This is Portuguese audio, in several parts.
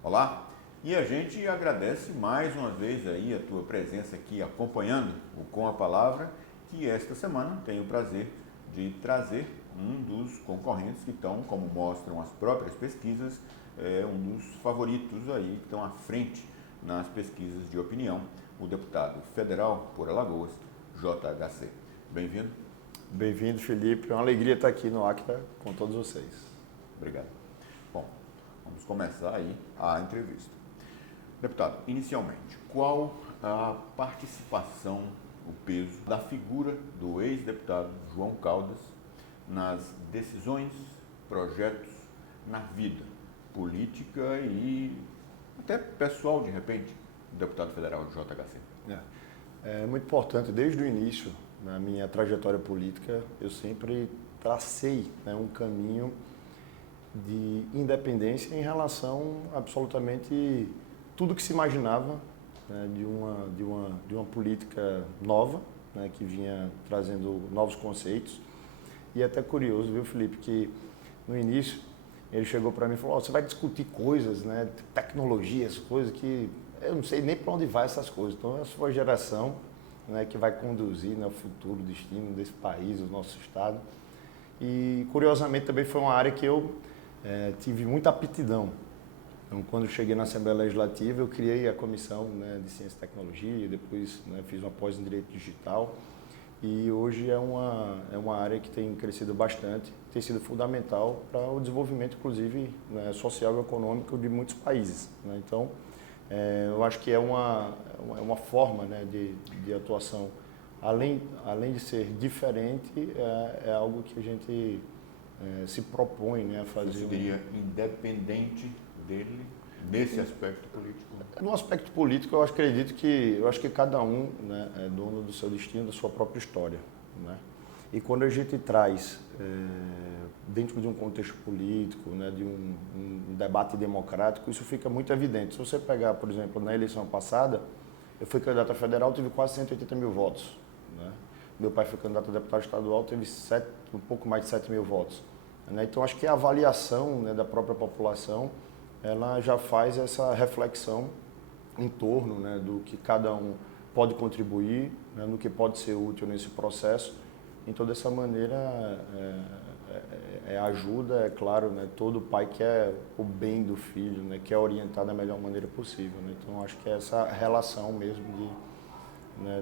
Olá, e a gente agradece mais uma vez aí a tua presença aqui acompanhando o Com a Palavra, que esta semana tenho o prazer de trazer um dos concorrentes que estão, como mostram as próprias pesquisas, um dos favoritos aí que estão à frente nas pesquisas de opinião, o deputado federal por Alagoas, JHC. Bem-vindo. Bem-vindo, Felipe. É uma alegria estar aqui no Acta com todos vocês. Obrigado. Bom, vamos começar aí a entrevista. Deputado, inicialmente, qual a participação, o peso da figura do ex-deputado João Caldas nas decisões, projetos, na vida política e até pessoal, de repente, do deputado federal de JHC? É muito importante, desde o início, na minha trajetória política, eu sempre tracei, um caminho de independência em relação a absolutamente tudo que se imaginava, de uma política nova, que vinha trazendo novos conceitos. E é até curioso, viu, Felipe, que no início ele chegou para mim e falou: você vai discutir coisas, tecnologias, coisas que eu não sei nem para onde vai essas coisas. Então, essa foi a geração que vai conduzir o futuro, o destino desse país, do nosso estado. E, curiosamente, também foi uma área que eu tive muita aptidão. Então, quando eu cheguei na Assembleia Legislativa, eu criei a Comissão de Ciência e Tecnologia, depois fiz uma pós em Direito Digital. E hoje é uma área que tem crescido bastante, tem sido fundamental para o desenvolvimento, inclusive, social e econômico de muitos países. Então, eu acho que é uma forma de atuação, além de ser diferente, é algo que a gente se propõe a fazer. Você seria independente dele nesse aspecto político? No aspecto político, eu acredito eu acho que cada um é dono do seu destino, da sua própria história. E quando a gente traz, dentro de um contexto político, de um debate democrático, isso fica muito evidente. Se você pegar, por exemplo, na eleição passada, eu fui candidato a federal, tive quase 180 mil votos. Meu pai foi candidato a deputado estadual, teve um pouco mais de 7 mil votos. Então, acho que a avaliação da própria população, ela já faz essa reflexão em torno do que cada um pode contribuir, no que pode ser útil nesse processo. Então, dessa maneira, ajuda, é claro, todo pai quer o bem do filho, quer orientar da melhor maneira possível. Então, acho que é essa relação mesmo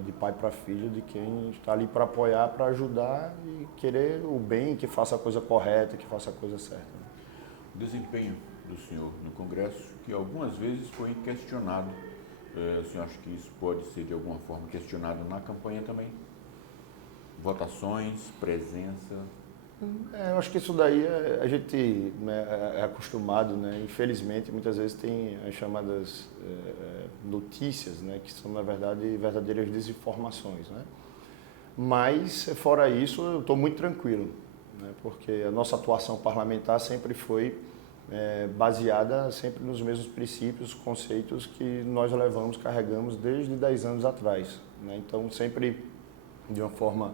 de pai para filho, de quem está ali para apoiar, para ajudar e querer o bem, que faça a coisa correta, que faça a coisa certa. O desempenho do senhor no Congresso, que algumas vezes foi questionado, o senhor acha que isso pode ser de alguma forma questionado na campanha também? Votações, presença? Eu acho que isso daí a gente é acostumado, Infelizmente, muitas vezes tem as chamadas notícias, que são, na verdade, verdadeiras desinformações, Mas, fora isso, eu estou muito tranquilo, porque a nossa atuação parlamentar sempre foi baseada sempre nos mesmos princípios, conceitos que nós levamos, carregamos desde 10 anos atrás. Então, sempre de uma forma,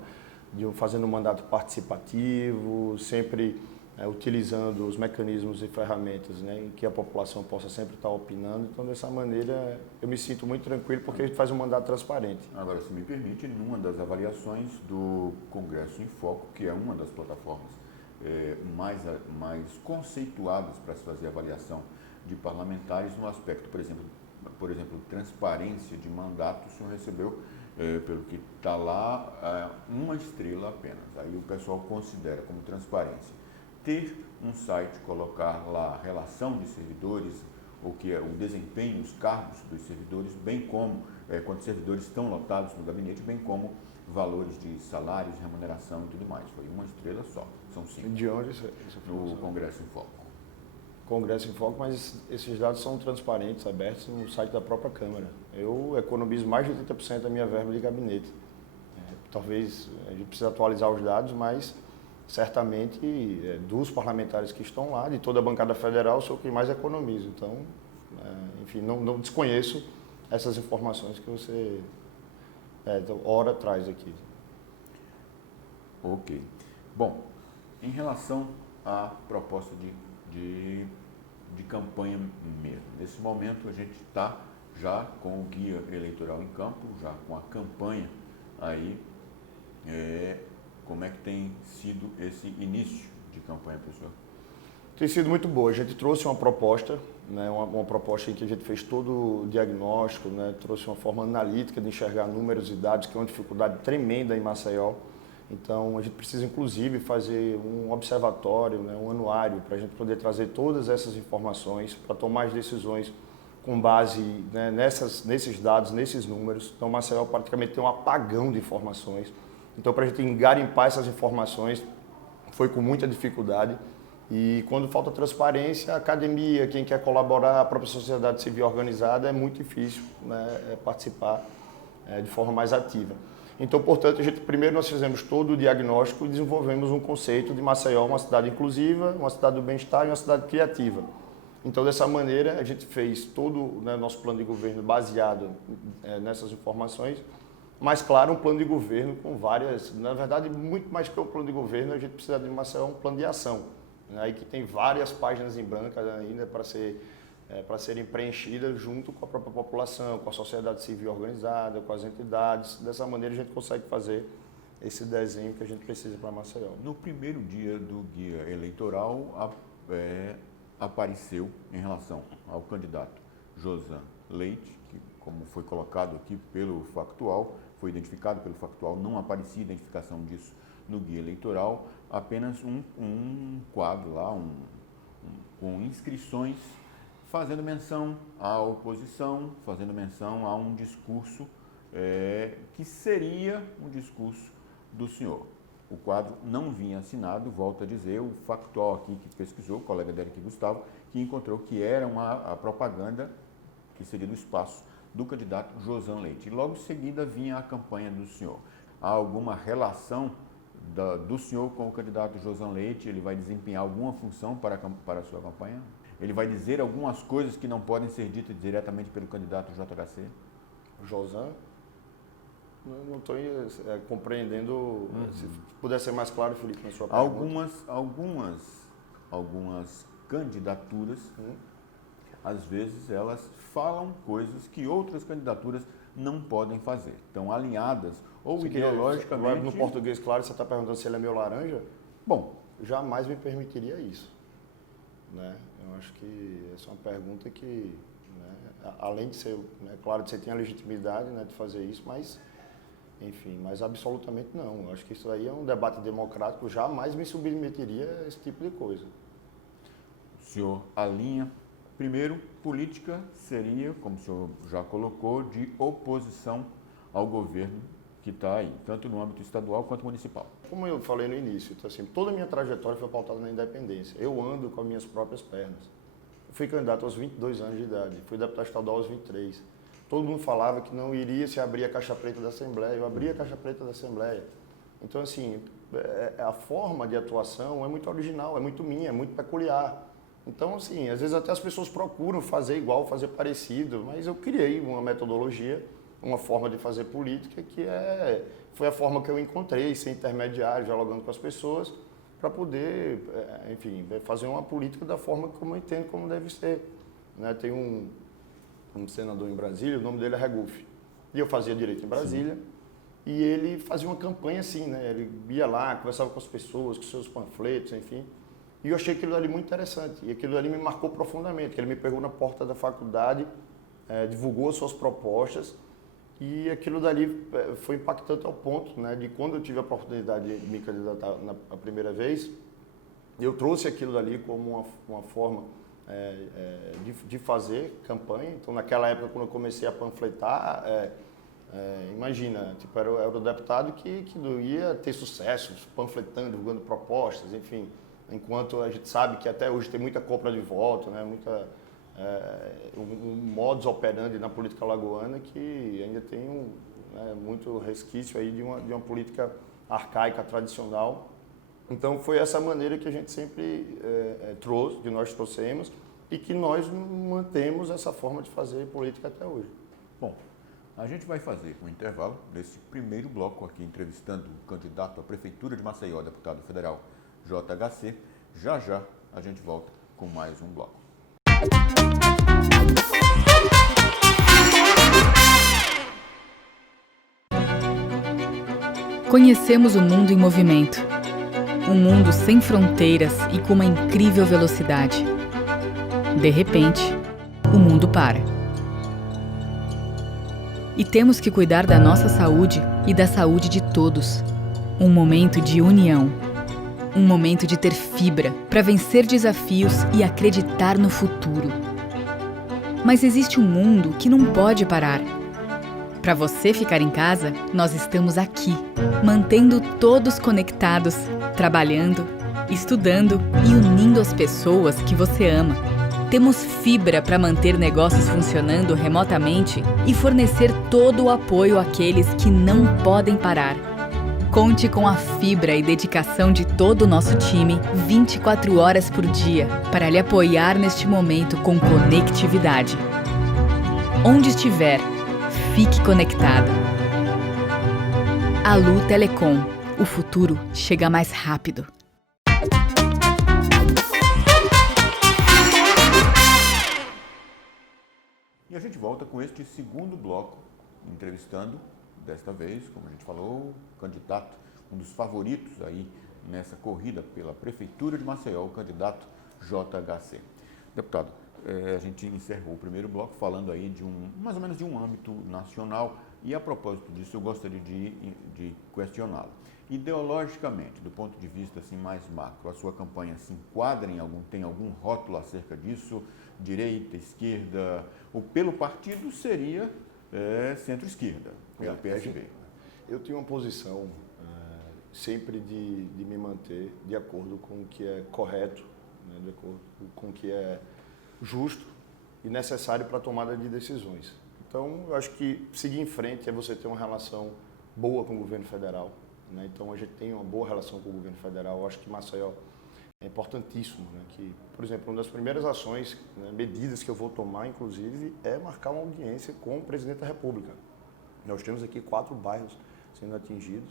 fazendo um mandato participativo, sempre utilizando os mecanismos e ferramentas em que a população possa sempre estar opinando. Então, dessa maneira, eu me sinto muito tranquilo porque a gente faz um mandato transparente. Agora, se me permite, numa das avaliações do Congresso em Foco, que é uma das plataformas mais conceituadas para se fazer avaliação de parlamentares no aspecto, por exemplo, transparência de mandato, o senhor recebeu, pelo que está lá, uma estrela apenas. Aí o pessoal considera como transparência ter um site, colocar lá a relação de servidores, o que é o desempenho, os cargos dos servidores, bem como quantos servidores estão lotados no gabinete, bem como valores de salários, remuneração e tudo mais. Foi uma estrela só, são 5. De onde isso No Congresso em Foco. Congresso em Foco, mas esses dados são transparentes, abertos no site da própria Câmara. Eu economizo mais de 80% da minha verba de gabinete. Talvez a gente precise atualizar os dados, mas certamente dos parlamentares que estão lá, de toda a bancada federal, sou quem mais economizo. Então, enfim, não desconheço essas informações que você ora traz aqui. Ok. Bom, em relação à proposta de de campanha mesmo. Nesse momento a gente está já com o guia eleitoral em campo, já com a campanha aí. Como é que tem sido esse início de campanha, professor? Tem sido muito boa. A gente trouxe uma proposta, né, uma proposta em que a gente fez todo o diagnóstico, né, trouxe uma forma analítica de enxergar números e dados, que é uma dificuldade tremenda em Maceió. Então, a gente precisa, inclusive, fazer um observatório, né, um anuário, para a gente poder trazer todas essas informações, para tomar as decisões com base, né, nesses dados, nesses números. Então, Maceió praticamente tem um apagão de informações. Então, para a gente garimpar essas informações, foi com muita dificuldade. E quando falta transparência, a academia, quem quer colaborar, a própria sociedade civil organizada, é muito difícil, né, participar de forma mais ativa. Então, portanto, primeiro nós fizemos todo o diagnóstico e desenvolvemos um conceito de Maceió, uma cidade inclusiva, uma cidade do bem-estar e uma cidade criativa. Então, dessa maneira, a gente fez todo o nosso plano de governo baseado nessas informações, mas, claro, um plano de governo com várias, na verdade, muito mais que um plano de governo, a gente precisa de Maceió um plano de ação, né, que tem várias páginas em branco ainda para serem preenchidas junto com a própria população, com a sociedade civil organizada, com as entidades. Dessa maneira a gente consegue fazer esse desenho que a gente precisa para Maceió. No primeiro dia do guia eleitoral, apareceu em relação ao candidato Josan Leite, que, como foi colocado aqui pelo Factual, foi identificado pelo Factual, não aparecia identificação disso no guia eleitoral, apenas um quadro lá, com inscrições, fazendo menção à oposição, fazendo menção a um discurso que seria um discurso do senhor. O quadro não vinha assinado, volto a dizer, o Factual aqui que pesquisou, o colega Derek Gustavo, que encontrou que era a propaganda que seria do espaço do candidato Josan Leite. E logo em seguida vinha a campanha do senhor. Há alguma relação do senhor com o candidato Josan Leite? Ele vai desempenhar alguma função para a sua campanha? Ele vai dizer algumas coisas que não podem ser ditas diretamente pelo candidato JHC? Josan? Não estou compreendendo. Se puder ser mais claro, Felipe, na sua pergunta. Algumas candidaturas, às vezes, elas falam coisas que outras candidaturas não podem fazer. Estão alinhadas ou ideologicamente... No português, claro, você está perguntando se ele é meu laranja? Bom, jamais me permitiria isso, né? Eu acho que essa é uma pergunta que, né, além de ser, né, claro, você tem a legitimidade, né, de fazer isso, mas, enfim, mas absolutamente não. Eu acho que isso aí é um debate democrático, jamais me submeteria a esse tipo de coisa. O senhor alinha. Primeiro, política seria, como o senhor já colocou, de oposição ao governo que está aí, tanto no âmbito estadual quanto municipal. Como eu falei no início, então, assim, toda a minha trajetória foi pautada na independência. Eu ando com as minhas próprias pernas. Eu fui candidato aos 22 anos de idade, fui deputado estadual aos 23. Todo mundo falava que não iria se abrir a caixa preta da Assembleia. Eu abri a caixa preta da Assembleia. Então, assim, a forma de atuação é muito original, é muito minha, é muito peculiar. Então, assim, às vezes até as pessoas procuram fazer igual, fazer parecido, mas eu criei uma metodologia, uma forma de fazer política que foi a forma que eu encontrei, ser intermediário, dialogando com as pessoas, para poder, enfim, fazer uma política da forma como eu entendo como deve ser. Né? Tem um senador em Brasília, o nome dele é Regufe, e eu fazia direito em Brasília. Sim. E ele fazia uma campanha assim, né? Ele ia lá, conversava com as pessoas, com seus panfletos, enfim. E eu achei aquilo ali muito interessante. E aquilo ali me marcou profundamente. Ele me pegou na porta da faculdade, divulgou as suas propostas. E aquilo dali foi impactante ao ponto, né, de quando eu tive a oportunidade de me candidatar na primeira vez, eu trouxe aquilo dali como uma forma de fazer campanha. Então, naquela época, quando eu comecei a panfletar, imagina, tipo, era o deputado que ia ter sucesso, panfletando, divulgando propostas, enfim. Enquanto a gente sabe que até hoje tem muita compra de voto, né, um modus operandi na política alagoana que ainda tem muito resquício aí de uma política arcaica, tradicional. Então foi essa maneira que a gente sempre nós trouxemos e que nós mantemos essa forma de fazer política até hoje. Bom, a gente vai fazer um intervalo nesse primeiro bloco aqui, entrevistando o candidato à Prefeitura de Maceió, deputado federal JHC. Já já a gente volta com mais um bloco. Conhecemos o mundo em movimento. Um mundo sem fronteiras e com uma incrível velocidade. De repente, o mundo para. E temos que cuidar da nossa saúde e da saúde de todos. Um momento de união. Um momento de ter fibra para vencer desafios e acreditar no futuro. Mas existe um mundo que não pode parar. Para você ficar em casa, nós estamos aqui, mantendo todos conectados, trabalhando, estudando e unindo as pessoas que você ama. Temos fibra para manter negócios funcionando remotamente e fornecer todo o apoio àqueles que não podem parar. Conte com a fibra e dedicação de todo o nosso time 24 horas por dia para lhe apoiar neste momento com conectividade. Onde estiver, fique conectado. Alu Telecom. O futuro chega mais rápido. E a gente volta com este segundo bloco, entrevistando, desta vez, como a gente falou, o candidato, um dos favoritos aí nessa corrida pela Prefeitura de Maceió, o candidato JHC. Deputado, a gente encerrou o primeiro bloco falando aí de mais ou menos de um âmbito nacional e a propósito disso eu gostaria de questioná-lo. Ideologicamente, do ponto de vista assim, mais macro, a sua campanha se enquadra tem algum rótulo acerca disso? Direita, esquerda, ou pelo partido seria centro-esquerda, pelo PSB? Eu tenho uma posição sempre de me manter de acordo com o que é correto, né, de acordo com o que é justo e necessário para a tomada de decisões. Então, eu acho que seguir em frente é você ter uma relação boa com o governo federal, né? Então, a gente tem uma boa relação com o governo federal. Eu acho que Maceió é importantíssimo, né? Que, por exemplo, uma das primeiras ações, né, medidas que eu vou tomar, inclusive, é marcar uma audiência com o presidente da República. Nós temos aqui 4 bairros sendo atingidos,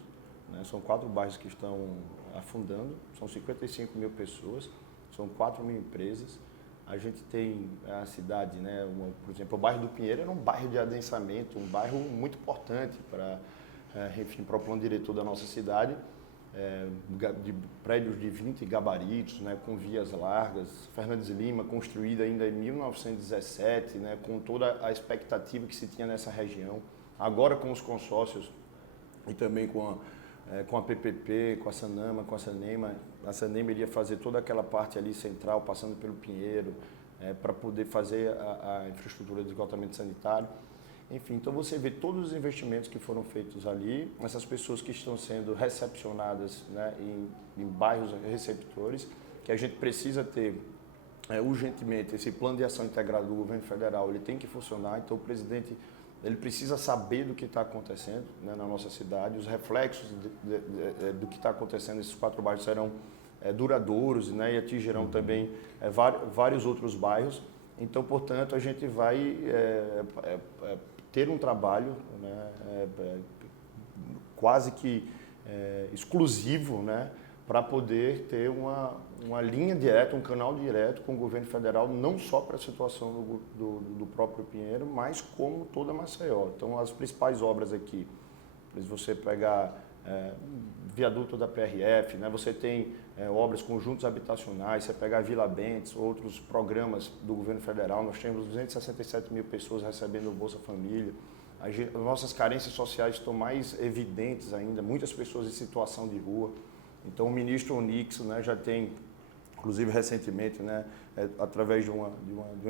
né? São 4 bairros que estão afundando, são 55 mil pessoas, são 4 mil empresas. A gente tem a cidade, né, por exemplo, o bairro do Pinheiro era um bairro de adensamento, um bairro muito importante para o plano diretor da nossa cidade, de prédios de 20 gabaritos, né, com vias largas. Fernandes Lima, construída ainda em 1917, né, com toda a expectativa que se tinha nessa região. Agora com os consórcios e também com a PPP, com a Sanama, com a Sanema. A Sanema iria fazer toda aquela parte ali central, passando pelo Pinheiro, para poder fazer a infraestrutura de esgotamento sanitário. Enfim, então você vê todos os investimentos que foram feitos ali, essas pessoas que estão sendo recepcionadas, né, em bairros receptores, que a gente precisa ter urgentemente esse plano de ação integrado do governo federal, ele tem que funcionar. Então o presidente ele precisa saber do que está acontecendo, né, na nossa cidade. Os reflexos do que está acontecendo nesses 4 bairros serão duradouros, né, e atingirão também vários outros bairros. Então, portanto, a gente vai ter um trabalho, né, quase que exclusivo, né, para poder ter uma linha direta, um canal direto com o governo federal, não só para a situação do próprio Pinheiro, mas como toda Maceió. Então, as principais obras aqui, se você pegar viaduto da PRF, né, você tem obras, conjuntos habitacionais, você pegar Vila Bentes, outros programas do governo federal, nós temos 267 mil pessoas recebendo o Bolsa Família. As nossas carências sociais estão mais evidentes ainda, muitas pessoas em situação de rua. Então, o ministro Onix, né, já tem, inclusive recentemente, né, através de uma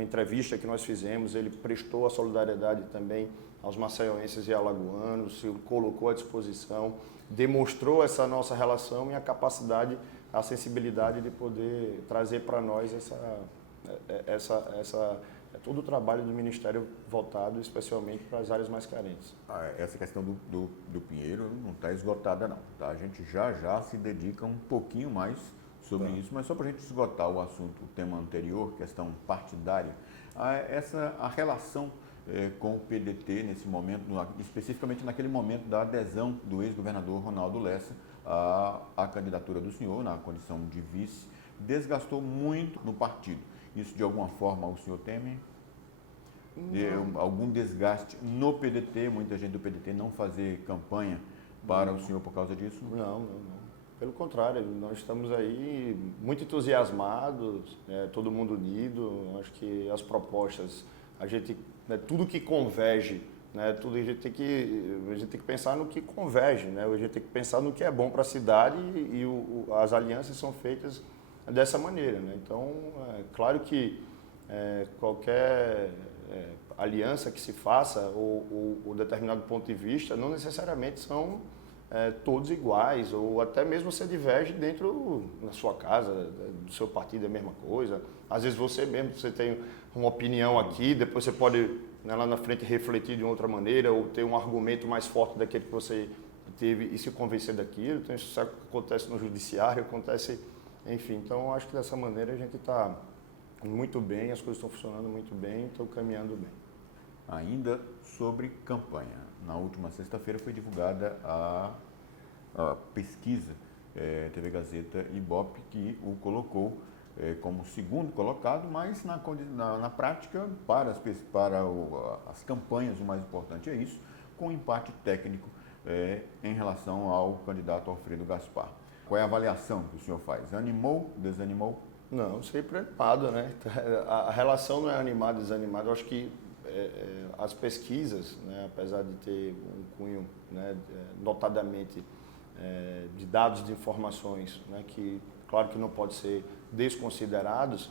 entrevista que nós fizemos, ele prestou a solidariedade também aos maceioenses e alagoanos, se colocou à disposição, demonstrou essa nossa relação e a capacidade, a sensibilidade de poder trazer para nós todo o trabalho do Ministério voltado especialmente para as áreas mais carentes. Essa questão do Pinheiro não está esgotada não, tá? A gente já se dedica um pouquinho mais sobre isso, mas só para a gente esgotar o assunto, o tema anterior, questão partidária, a relação com o PDT nesse momento, especificamente naquele momento da adesão do ex-governador Ronaldo Lessa à candidatura do senhor na condição de vice, desgastou muito no partido. Isso de alguma forma o senhor teme? Algum desgaste no PDT, muita gente do PDT não fazer campanha para o senhor por causa disso? Não. Pelo contrário, nós estamos aí muito entusiasmados, todo mundo unido. Acho que as propostas, a gente, tudo que converge, tudo a gente tem que pensar no que converge, a gente tem que pensar no que é bom para a cidade e as alianças são feitas dessa maneira. Então, é claro que qualquer aliança que se faça ou determinado ponto de vista não necessariamente são todos iguais, ou até mesmo você diverge dentro da sua casa, do seu partido é a mesma coisa. Às vezes você tem uma opinião aqui, depois você pode lá na frente refletir de outra maneira ou ter um argumento mais forte daquele que você teve e se convencer daquilo. Então isso acontece no judiciário, acontece, enfim. Então acho que dessa maneira a gente está muito bem, as coisas estão funcionando muito bem, estão caminhando bem. Ainda sobre campanha, na última sexta-feira foi divulgada a pesquisa TV Gazeta Ibope, que o colocou como segundo colocado, mas na prática, para as campanhas, o mais importante é isso, com um empate técnico em relação ao candidato Alfredo Gaspar. Qual é a avaliação que o senhor faz? Animou, desanimou? Não, sempre animado, A relação não é animada, desanimada. Eu acho que as pesquisas, apesar de ter um cunho, notadamente de dados, de informações, que claro que não pode ser desconsiderados,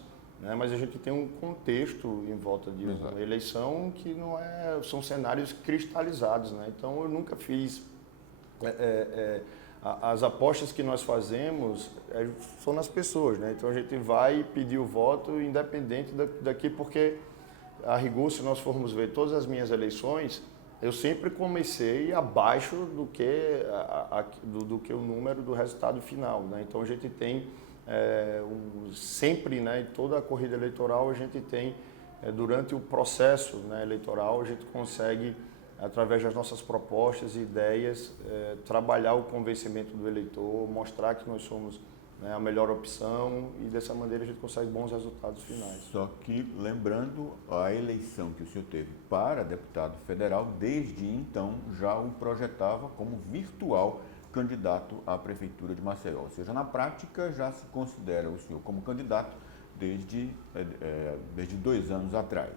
mas a gente tem um contexto em volta de uma eleição que não são cenários cristalizados, Então eu nunca fiz as apostas que nós fazemos são nas pessoas, Então a gente vai pedir o voto independente daqui, porque a rigor, se nós formos ver todas as minhas eleições, eu sempre comecei abaixo do que o número do resultado final, Então a gente tem sempre, em toda a corrida eleitoral, a gente tem, durante o processo eleitoral, a gente consegue, através das nossas propostas e ideias, trabalhar o convencimento do eleitor, mostrar que nós somos a melhor opção e dessa maneira a gente consegue bons resultados finais. Só que lembrando a eleição que o senhor teve para deputado federal, desde então já o projetava como virtual candidato à prefeitura de Maceió. Ou seja, na prática já se considera o senhor como candidato desde 2 anos atrás.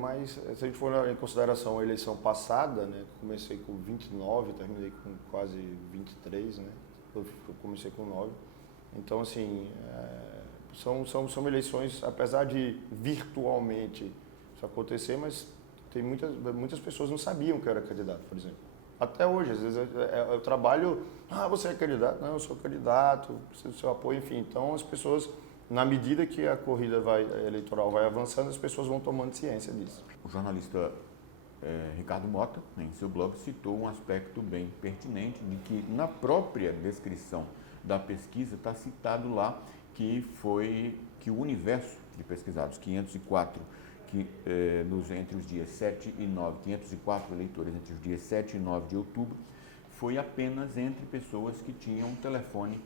Mas se a gente for em consideração a eleição passada, comecei com 29, terminei com quase 23, Eu comecei com 9. Então, assim, são eleições, apesar de virtualmente isso acontecer, mas tem muitas pessoas não sabiam que eu era candidato, por exemplo. Até hoje, às vezes eu trabalho, você é candidato? Não, eu sou candidato, preciso do seu apoio, enfim. Então, as pessoas, na medida que a corrida eleitoral vai avançando, as pessoas vão tomando ciência disso. O jornalista Ricardo Mota, em seu blog, citou um aspecto bem pertinente de que na própria descrição da pesquisa está citado lá que o universo de pesquisados, 504, entre os dias 7 e 9, 504 eleitores entre os dias 7 e 9 de outubro, foi apenas entre pessoas que tinham telefone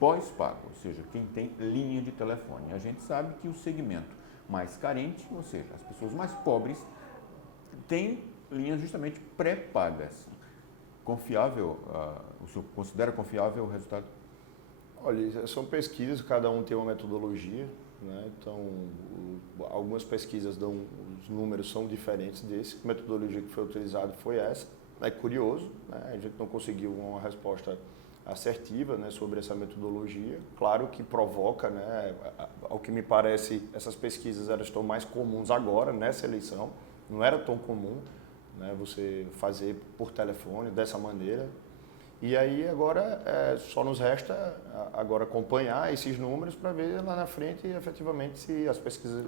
pós-pago, ou seja, quem tem linha de telefone. A gente sabe que o segmento mais carente, ou seja, as pessoas mais pobres, têm linhas justamente pré-pagas. Confiável, o senhor considera confiável o resultado? Olha, são pesquisas, cada um tem uma metodologia, Então, algumas pesquisas os números são diferentes desse. A metodologia que foi utilizada foi essa. É curioso, A gente não conseguiu uma resposta assertiva, sobre essa metodologia. Claro que provoca, ao que me parece, essas pesquisas elas estão mais comuns agora, nessa eleição. Não era tão comum, você fazer por telefone dessa maneira. E aí agora só nos resta agora acompanhar esses números para ver lá na frente efetivamente se as pesquisas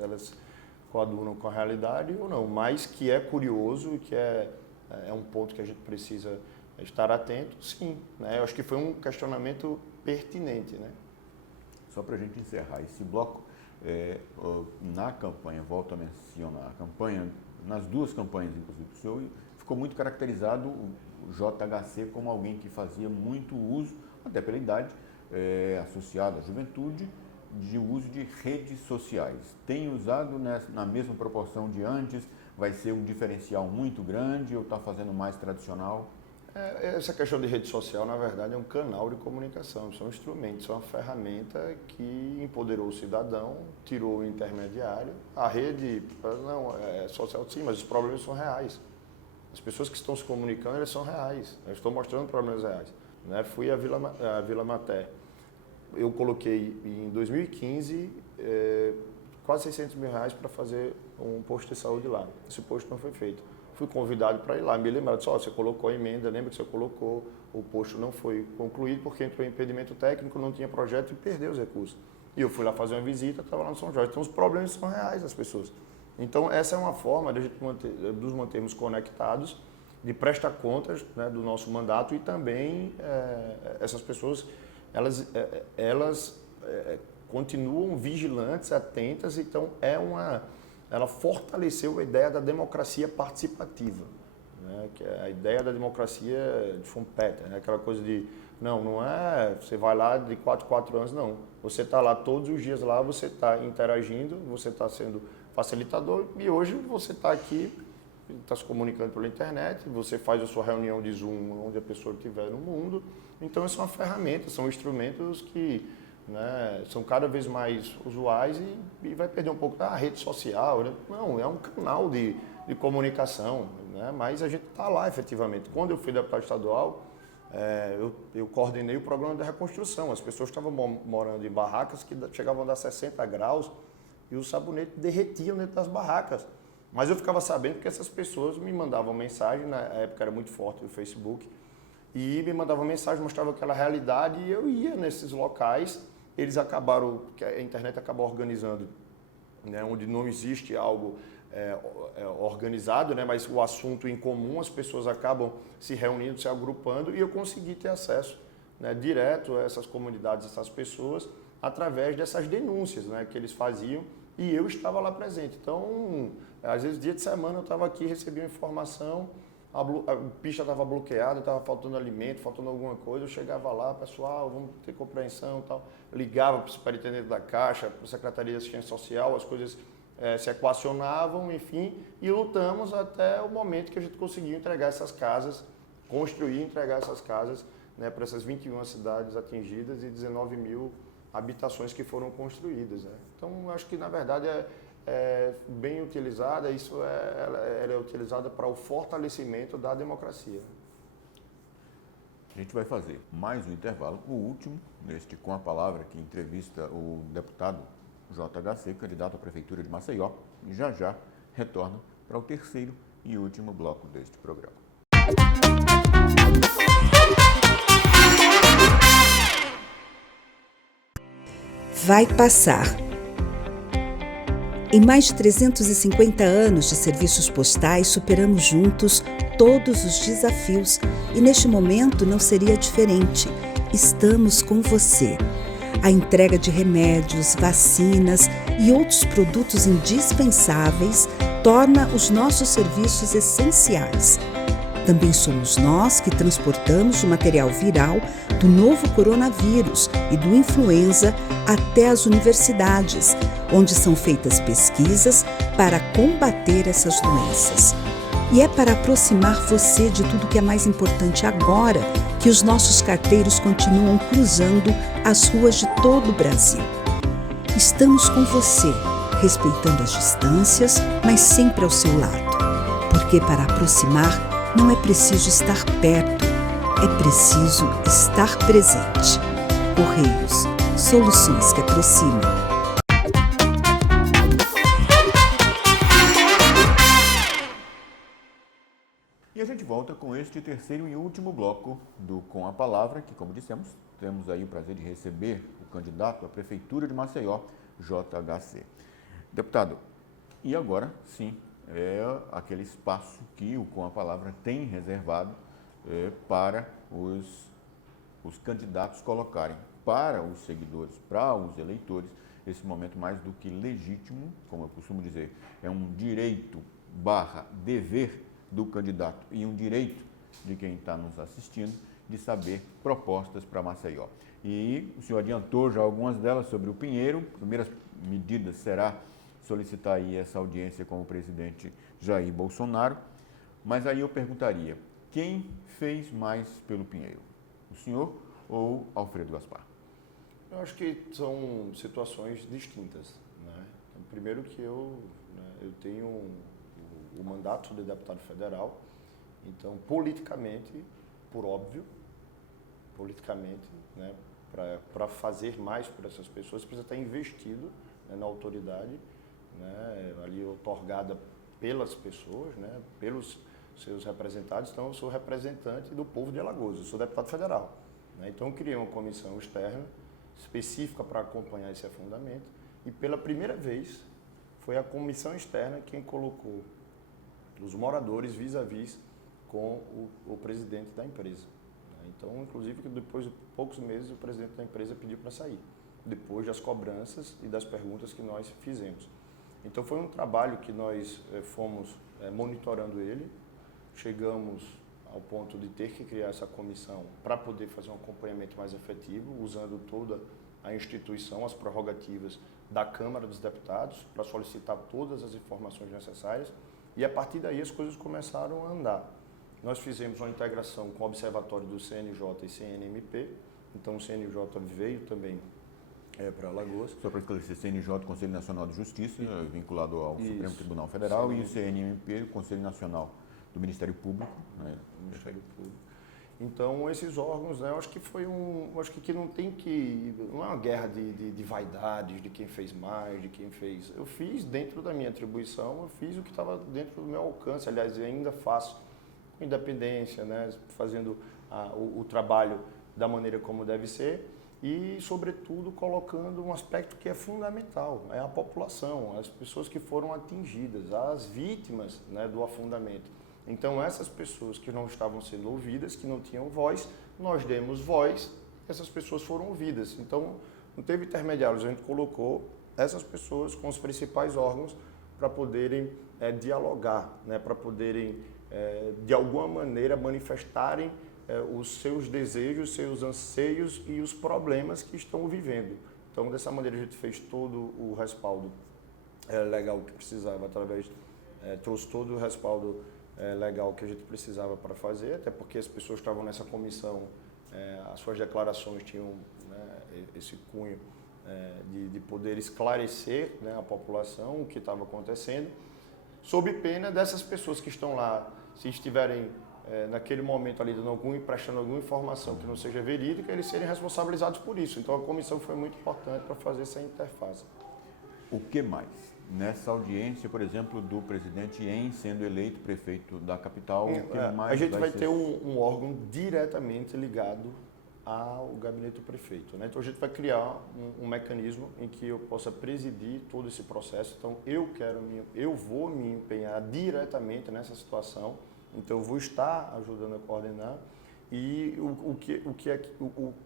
elas coadunam com a realidade ou não. Mas que é curioso e que é um ponto que a gente precisa estar atento, sim. Eu acho que foi um questionamento pertinente. Só para a gente encerrar esse bloco, na campanha, volto a mencionar, nas duas campanhas, inclusive, o senhor ficou muito caracterizado o JHC como alguém que fazia muito uso, até pela idade, associado à juventude, de uso de redes sociais. Tem usado na mesma proporção de antes? Vai ser um diferencial muito grande ou está fazendo mais tradicional? Essa questão de rede social, na verdade, é um canal de comunicação, são instrumentos, são uma ferramenta que empoderou o cidadão, tirou o intermediário. A rede não é social, sim, mas os problemas são reais. As pessoas que estão se comunicando, elas são reais. Eu estou mostrando problemas reais. Né? Fui à Vila Maté. Eu coloquei em 2015 quase 600 mil reais para fazer um posto de saúde lá. Esse posto não foi feito. Fui convidado para ir lá, me lembraram, disse, você colocou a emenda, lembra que você colocou, o posto não foi concluído porque entrou em impedimento técnico, não tinha projeto e perdeu os recursos. E eu fui lá fazer uma visita, estava lá no São Jorge. Então os problemas são reais das pessoas. Então essa é uma forma de a gente nos mantermos conectados, de prestar contas, né, do nosso mandato e também essas pessoas, elas continuam vigilantes, atentas, então ela fortaleceu a ideia da democracia participativa, né? Que é a ideia da democracia de Schumpeter, né? Aquela coisa de, não é, você vai lá de 4 em 4 anos, não. Você está lá todos os dias lá, você está interagindo, você está sendo facilitador e hoje você está aqui, está se comunicando pela internet, você faz a sua reunião de Zoom onde a pessoa estiver no mundo. Então, isso é uma ferramenta, são instrumentos que, né, são cada vez mais usuais e vai perder um pouco da rede social. Né? Não, é um canal de comunicação, né? Mas a gente está lá efetivamente. Quando eu fui deputado estadual, eu coordenei o programa de reconstrução. As pessoas estavam morando em barracas que chegavam a dar 60 graus e o sabonete derretiam dentro das barracas. Mas eu ficava sabendo que essas pessoas me mandavam mensagem, na época era muito forte o Facebook, e me mandavam mensagem, mostravam aquela realidade e eu ia nesses locais. Eles acabaram, a internet acabou organizando, né, onde não existe algo organizado, né, mas o assunto em comum, as pessoas acabam se reunindo, se agrupando e eu consegui ter acesso, né, direto a essas comunidades, essas pessoas, através dessas denúncias, né, que eles faziam e eu estava lá presente. Então, às vezes, dia de semana eu estava aqui, recebi uma informação, a pista estava bloqueada, estava faltando alimento, faltando alguma coisa, eu chegava lá, pessoal, vamos ter compreensão e tal, ligava para o superintendente da Caixa, para a Secretaria de Assistência Social, as coisas se equacionavam, enfim, e lutamos até o momento que a gente conseguiu entregar essas casas, construir e entregar essas casas, né, para essas 21 cidades atingidas e 19 mil habitações que foram construídas. Né? Então, acho que, na verdade, bem utilizada, ela é utilizada para o fortalecimento da democracia. A gente vai fazer mais um intervalo, o último, neste Com a Palavra, que entrevista o deputado JHC, candidato à Prefeitura de Maceió, e já retorna para o terceiro e último bloco deste programa. Vai passar. Em mais de 350 anos de serviços postais, superamos juntos todos os desafios e neste momento não seria diferente. Estamos com você. A entrega de remédios, vacinas e outros produtos indispensáveis torna os nossos serviços essenciais. Também somos nós que transportamos o material viral do novo coronavírus e do influenza até as universidades, onde são feitas pesquisas para combater essas doenças. E é para aproximar você de tudo que é mais importante agora que os nossos carteiros continuam cruzando as ruas de todo o Brasil. Estamos com você, respeitando as distâncias, mas sempre ao seu lado. Porque para aproximar, não é preciso estar perto, é preciso estar presente. Correios, soluções que aproximam. E a gente volta com este terceiro e último bloco do Com a Palavra, que, como dissemos, temos aí o prazer de receber o candidato à Prefeitura de Maceió, JHC. Deputado, e agora sim, é aquele espaço que o Com a Palavra tem reservado para os candidatos colocarem para os seguidores, para os eleitores, esse momento mais do que legítimo, como eu costumo dizer, é um direito / dever do candidato e um direito de quem está nos assistindo de saber propostas para Maceió. E o senhor adiantou já algumas delas sobre o Pinheiro. A primeira medida será solicitar aí essa audiência com o presidente Jair Bolsonaro. Mas aí eu perguntaria, quem fez mais pelo Pinheiro? O senhor ou Alfredo Gaspar? Eu acho que são situações distintas, né? Primeiro que eu tenho o mandato de deputado federal, então politicamente, por óbvio, né, para fazer mais por essas pessoas, precisa estar investido, né, na autoridade, né, ali otorgada pelas pessoas, né, pelos seus representados. Então eu sou representante do povo de Alagoas, eu sou deputado federal, né? Então eu criei uma comissão externa específica para acompanhar esse afundamento e pela primeira vez foi a comissão externa quem colocou os moradores vis-à-vis com o presidente da empresa. Então, inclusive, depois de poucos meses, o presidente da empresa pediu para sair, depois das cobranças e das perguntas que nós fizemos. Então, foi um trabalho que nós fomos monitorando ele, chegamos ao ponto de ter que criar essa comissão para poder fazer um acompanhamento mais efetivo, usando toda a instituição, as prerrogativas da Câmara dos Deputados, para solicitar todas as informações necessárias, e a partir daí as coisas começaram a andar. Nós fizemos uma integração com o Observatório do CNJ e CNMP, então o CNJ veio também para Alagoas. Só para esclarecer, CNJ, Conselho Nacional de Justiça, vinculado ao Supremo Tribunal Federal, e o CNMP, o Conselho Nacional do Ministério Público. Né? Ministério Público. Então, esses órgãos, né, eu acho que foi acho que não é uma guerra de vaidades, de quem fez mais, de quem fez. Eu fiz dentro da minha atribuição, eu fiz o que estava dentro do meu alcance, aliás, eu ainda faço com independência, né, fazendo o trabalho da maneira como deve ser e, sobretudo, colocando um aspecto que é fundamental, é a população, as pessoas que foram atingidas, as vítimas, né, do afundamento. Então, essas pessoas que não estavam sendo ouvidas, que não tinham voz, nós demos voz, essas pessoas foram ouvidas. Então, não teve intermediários, a gente colocou essas pessoas com os principais órgãos para poderem dialogar, né, para poderem, de alguma maneira, manifestarem os seus desejos, seus anseios e os problemas que estão vivendo. Então, dessa maneira, a gente fez todo o respaldo legal que precisava, trouxe todo o respaldo legal que a gente precisava para fazer, até porque as pessoas estavam nessa comissão, as suas declarações tinham, né, esse cunho de poder esclarecer, né, a população o que estava acontecendo, sob pena dessas pessoas que estão lá, se estiverem naquele momento ali prestando alguma informação que não seja verídica, eles serem responsabilizados por isso. Então a comissão foi muito importante para fazer essa interface. O que mais? Nessa audiência, por exemplo, do presidente em sendo eleito prefeito da capital, o que mais a gente vai ter um órgão diretamente ligado ao gabinete do prefeito, né? Então a gente vai criar um mecanismo em que eu possa presidir todo esse processo. Então eu vou me empenhar diretamente nessa situação. Então eu vou estar ajudando a coordenar e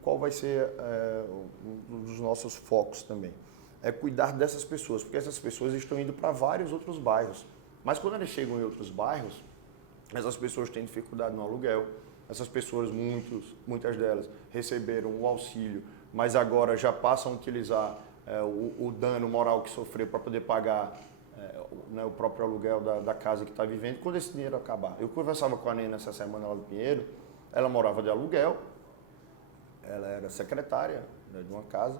qual vai ser um dos nossos focos também. É cuidar dessas pessoas, porque essas pessoas estão indo para vários outros bairros. Mas quando eles chegam em outros bairros, essas pessoas têm dificuldade no aluguel. Essas pessoas, muitas delas, receberam o auxílio, mas agora já passam a utilizar o dano moral que sofreu para poder pagar o próprio aluguel da casa que está vivendo. Quando esse dinheiro acabar? Eu conversava com a Nena essa semana lá do Pinheiro, ela morava de aluguel, ela era secretária, né, de uma casa,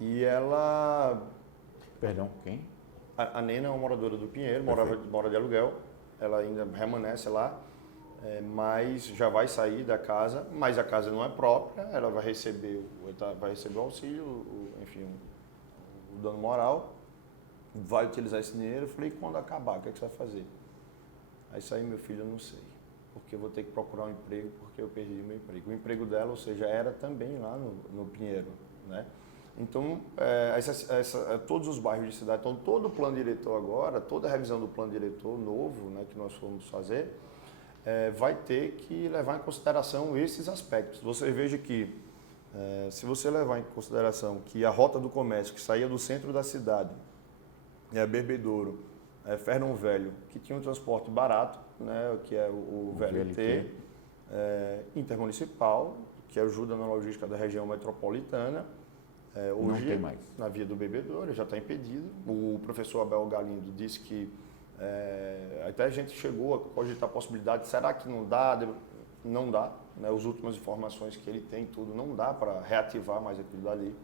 e ela... Perdão, quem? A Nena é uma moradora do Pinheiro, mora de aluguel, ela ainda permanece lá, mas já vai sair da casa, mas a casa não é própria, ela vai receber o auxílio, enfim, o dano moral, vai utilizar esse dinheiro. Eu falei, quando acabar, o que você vai fazer? Aí isso aí, meu filho, eu não sei, porque eu vou ter que procurar um emprego, porque eu perdi o meu emprego. O emprego dela, ou seja, era também lá no Pinheiro, né? Então, todos os bairros de cidade, então todo o plano diretor agora, toda a revisão do plano diretor novo, né, que nós fomos fazer, vai ter que levar em consideração esses aspectos. Você veja que, se você levar em consideração que a rota do comércio que saía do centro da cidade, Bebedouro, Fernão Velho, que tinha um transporte barato, né, que é o VLT, intermunicipal, que ajuda na logística da região metropolitana. Hoje, não tem mais. Na via do Bebedouro, já está impedido. O professor Abel Galindo disse que até a gente chegou a cogitar a possibilidade, será que não dá? Não dá, né? As últimas informações que ele tem, tudo, não dá para reativar mais aquilo dali.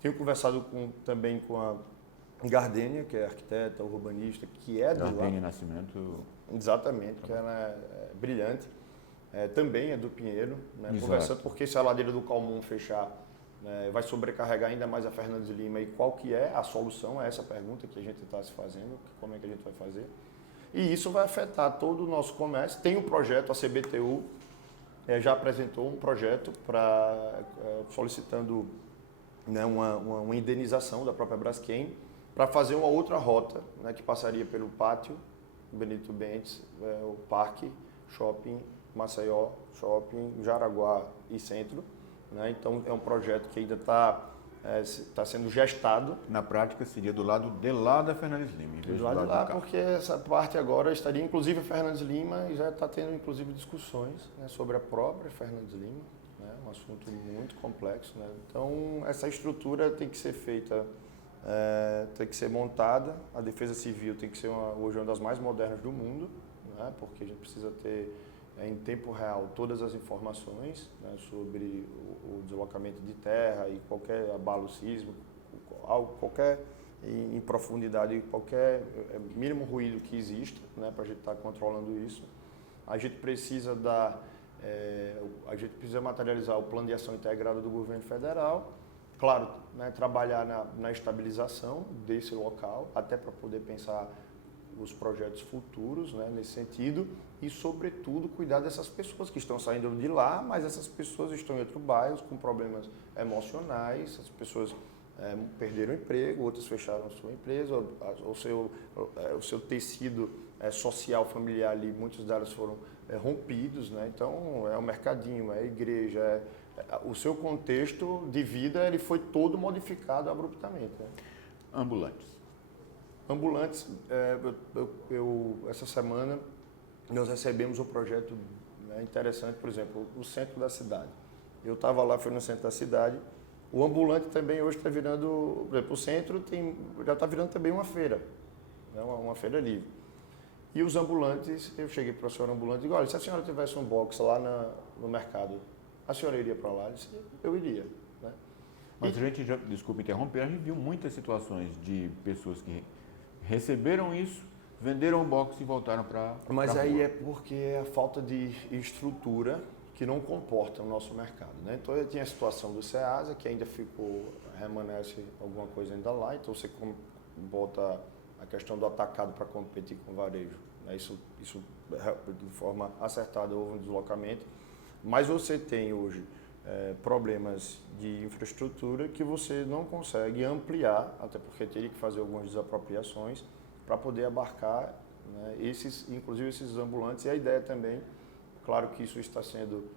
Tenho conversado também com a Gardênia, que é arquiteta, urbanista, que é do lá. Gardênia Nascimento. Exatamente, que ela é brilhante. Também é do Pinheiro, né? Exato. Conversando porque se a ladeira do Calmon fechar, né, vai sobrecarregar ainda mais a Fernandes Lima, e qual que é a solução? É essa pergunta que a gente está se fazendo, como é que a gente vai fazer. E isso vai afetar todo o nosso comércio. Tem um projeto, a CBTU já apresentou um projeto solicitando, né, uma indenização da própria Braskem para fazer uma outra rota, né, que passaria pelo Pátio Benito Bentes, o Parque Shopping, Maceió Shopping, Jaraguá e Centro. Né? Então é um projeto que ainda está sendo gestado. Na prática seria do lado de lá da Fernandes Lima, em vez do lado de lá, cá. porque essa parte agora estaria, inclusive a Fernandes Lima, e já está tendo inclusive discussões, né, sobre a própria Fernandes Lima, né, um assunto muito complexo. Né? Então essa estrutura tem que ser feita, tem que ser montada. A Defesa Civil tem que ser hoje uma das mais modernas do mundo, né, porque a gente precisa ter em tempo real todas as informações, né, sobre o deslocamento de terra e qualquer abalo sísmico, qualquer em profundidade, qualquer mínimo ruído que exista, né, para a gente estar controlando isso. A gente precisa materializar o plano de ação integrado do governo federal, claro, né, trabalhar na estabilização desse local, até para poder pensar os projetos futuros, né, nesse sentido, e, sobretudo, cuidar dessas pessoas que estão saindo de lá, mas essas pessoas estão em outros bairros com problemas emocionais, as pessoas perderam o emprego, outras fecharam sua empresa, o seu tecido social, familiar ali, muitos delas foram rompidos, né? Então, é o mercadinho, é a igreja, o seu contexto de vida ele foi todo modificado abruptamente. Né? Ambulantes, essa semana nós recebemos um projeto, né, interessante, por exemplo, o centro da cidade. Eu estava lá, fui no centro da cidade, o ambulante também hoje está virando, por exemplo, o centro já está virando também uma feira, né, uma feira livre. E os ambulantes, eu cheguei para a senhora ambulante e digo, olha, se a senhora tivesse um box lá no mercado, a senhora iria para lá? Ele disse, eu iria. Né? Mas a gente, desculpa interromper, a gente viu muitas situações de pessoas que receberam isso, venderam o box e voltaram para Mas aí é porque é a falta de estrutura que não comporta o nosso mercado. Né? Então, tinha a situação do SEASA, que ainda remanesce alguma coisa ainda lá, então você bota a questão do atacado para competir com o varejo. Né? Isso de forma acertada, houve um deslocamento, mas você tem hoje problemas de infraestrutura que você não consegue ampliar, até porque teria que fazer algumas desapropriações para poder abarcar, né, inclusive esses ambulantes. E a ideia também, claro que isso está sendo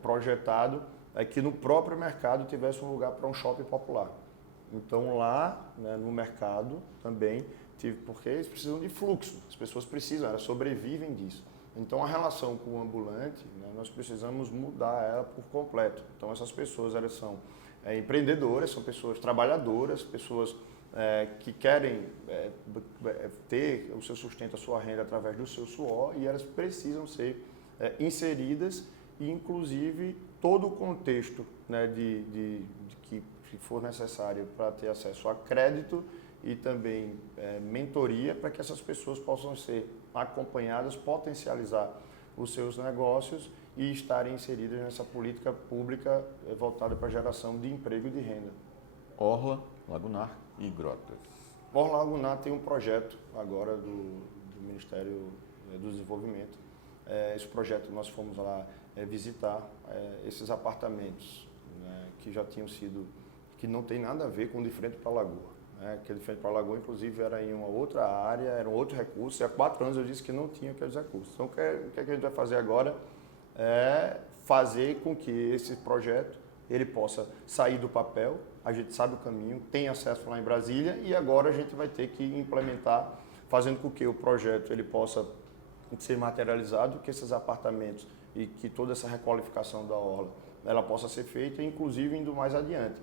projetado, é que no próprio mercado tivesse um lugar para um shopping popular. Então lá, né, no mercado também, porque eles precisam de fluxo, as pessoas precisam, elas sobrevivem disso. Então, a relação com o ambulante, né, nós precisamos mudar ela por completo. Então, essas pessoas, elas são empreendedoras, são pessoas trabalhadoras, pessoas que querem ter o seu sustento, a sua renda através do seu suor, e elas precisam ser inseridas, e, inclusive, todo o contexto, né, de que for necessário para ter acesso a crédito e também mentoria, para que essas pessoas possam ser acompanhadas, potencializar os seus negócios e estarem inseridas nessa política pública voltada para a geração de emprego e de renda. Orla, Lagunar e Grotas. Orla Lagunar tem um projeto agora do Ministério do Desenvolvimento. Esse projeto nós fomos lá visitar esses apartamentos, né, que já tinham sido, que não tem nada a ver com de frente para a Lagoa. Aquele de frente para a Lagoa, inclusive, era em uma outra área, era um outro recurso, e há 4 anos eu disse que não tinha aqueles recursos. Então, o que a gente vai fazer agora é fazer com que esse projeto ele possa sair do papel, a gente sabe o caminho, tem acesso lá em Brasília, e agora a gente vai ter que implementar, fazendo com que o projeto ele possa ser materializado, que esses apartamentos e que toda essa requalificação da orla ela possa ser feita, inclusive indo mais adiante.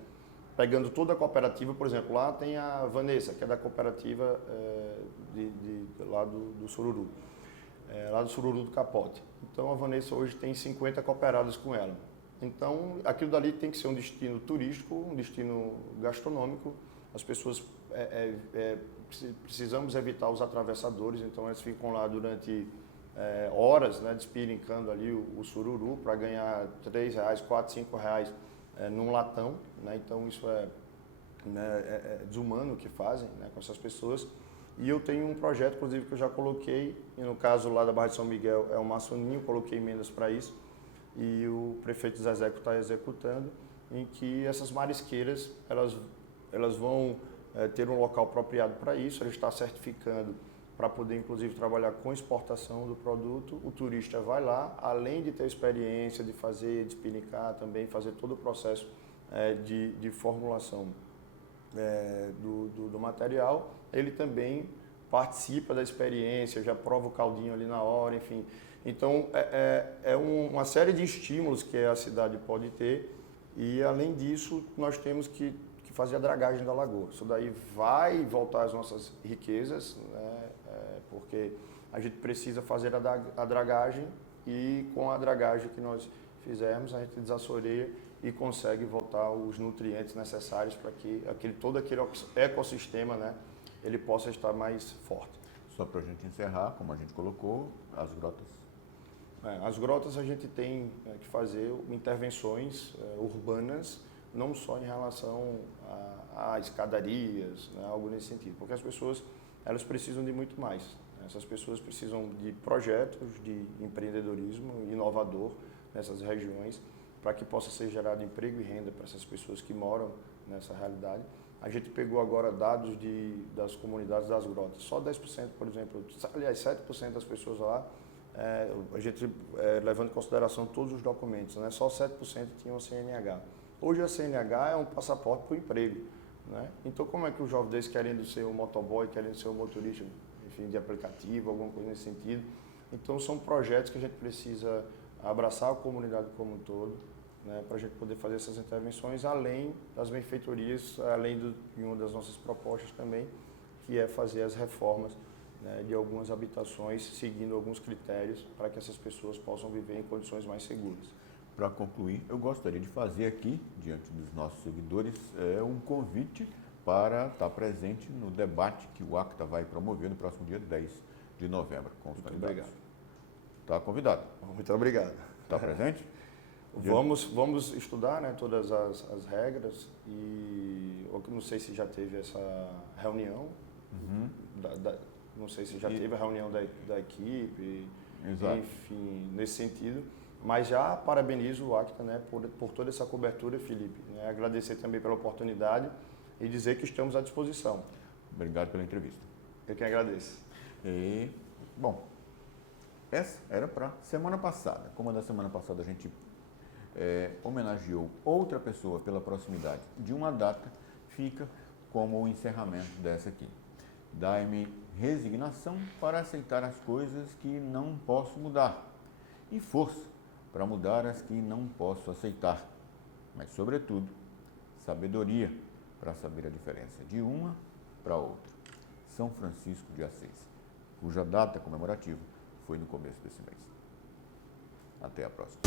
Pegando toda a cooperativa, por exemplo, lá tem a Vanessa, que é da cooperativa lá do Sururu, lá do Sururu do Capote. Então a Vanessa hoje tem 50 cooperados com ela. Então aquilo dali tem que ser um destino turístico, um destino gastronômico. As pessoas precisamos evitar os atravessadores, então eles ficam lá durante horas, né, despirincando ali o sururu para ganhar R$3, R$4, R$5 num latão, né? Então isso é desumano o que fazem, né, com essas pessoas. E eu tenho um projeto, inclusive, que eu já coloquei, e no caso lá da Barra de São Miguel é o Maçoninho, coloquei emendas para isso, e o prefeito Zezé está executando, em que essas marisqueiras elas vão ter um local apropriado para isso, ele está certificando para poder, inclusive, trabalhar com exportação do produto. O turista vai lá, além de ter experiência de fazer, de pinicar também, fazer todo o processo de formulação do material, ele também participa da experiência, já prova o caldinho ali na hora, enfim. Então, uma série de estímulos que a cidade pode ter e, além disso, nós temos que fazer a dragagem da lagoa. Isso daí vai voltar às nossas riquezas, né? Porque a gente precisa fazer a dragagem e com a dragagem que nós fizermos, a gente desassoreia e consegue voltar os nutrientes necessários para que todo aquele ecossistema, né, ele possa estar mais forte. Só para a gente encerrar, como a gente colocou, as grotas. As grotas a gente tem que fazer intervenções urbanas, não só em relação a escadarias, né, algo nesse sentido, porque as pessoas elas precisam de muito mais. Essas pessoas precisam de projetos de empreendedorismo inovador nessas regiões para que possa ser gerado emprego e renda para essas pessoas que moram nessa realidade. A gente pegou agora dados das comunidades das grotas. Só 10%, por exemplo, aliás, 7% das pessoas lá, a gente levando em consideração todos os documentos, né, só 7% tinham CNH. Hoje a CNH é um passaporte para o emprego, né? Então como é que o jovem desse querendo ser um motoboy, querendo ser um motorista, enfim, de aplicativo, alguma coisa nesse sentido? Então são projetos que a gente precisa abraçar a comunidade como um todo, né, para a gente poder fazer essas intervenções, além das benfeitorias, além de uma das nossas propostas também, que é fazer as reformas, né, de algumas habitações, seguindo alguns critérios para que essas pessoas possam viver em condições mais seguras. Para concluir, eu gostaria de fazer aqui, diante dos nossos seguidores, um convite para estar presente no debate que o ACTA vai promover no próximo dia 10 de novembro com os candidatos. Obrigado. Está convidado. Muito obrigado. Está presente? Vamos estudar, né, todas as regras e eu não sei se já teve essa reunião, não sei se já teve a reunião da equipe, exato, enfim, nesse sentido. Mas já parabenizo o ACTA, né, por toda essa cobertura, Felipe. Né, agradecer também pela oportunidade e dizer que estamos à disposição. Obrigado pela entrevista. Eu que agradeço. Bom, essa era para semana passada. Como da semana passada a gente homenageou outra pessoa pela proximidade de uma data, fica como o encerramento dessa aqui. Dai-me resignação para aceitar as coisas que não posso mudar e força para mudar as que não posso aceitar, mas, sobretudo, sabedoria para saber a diferença de uma para outra. São Francisco de Assis, cuja data comemorativa foi no começo desse mês. Até a próxima.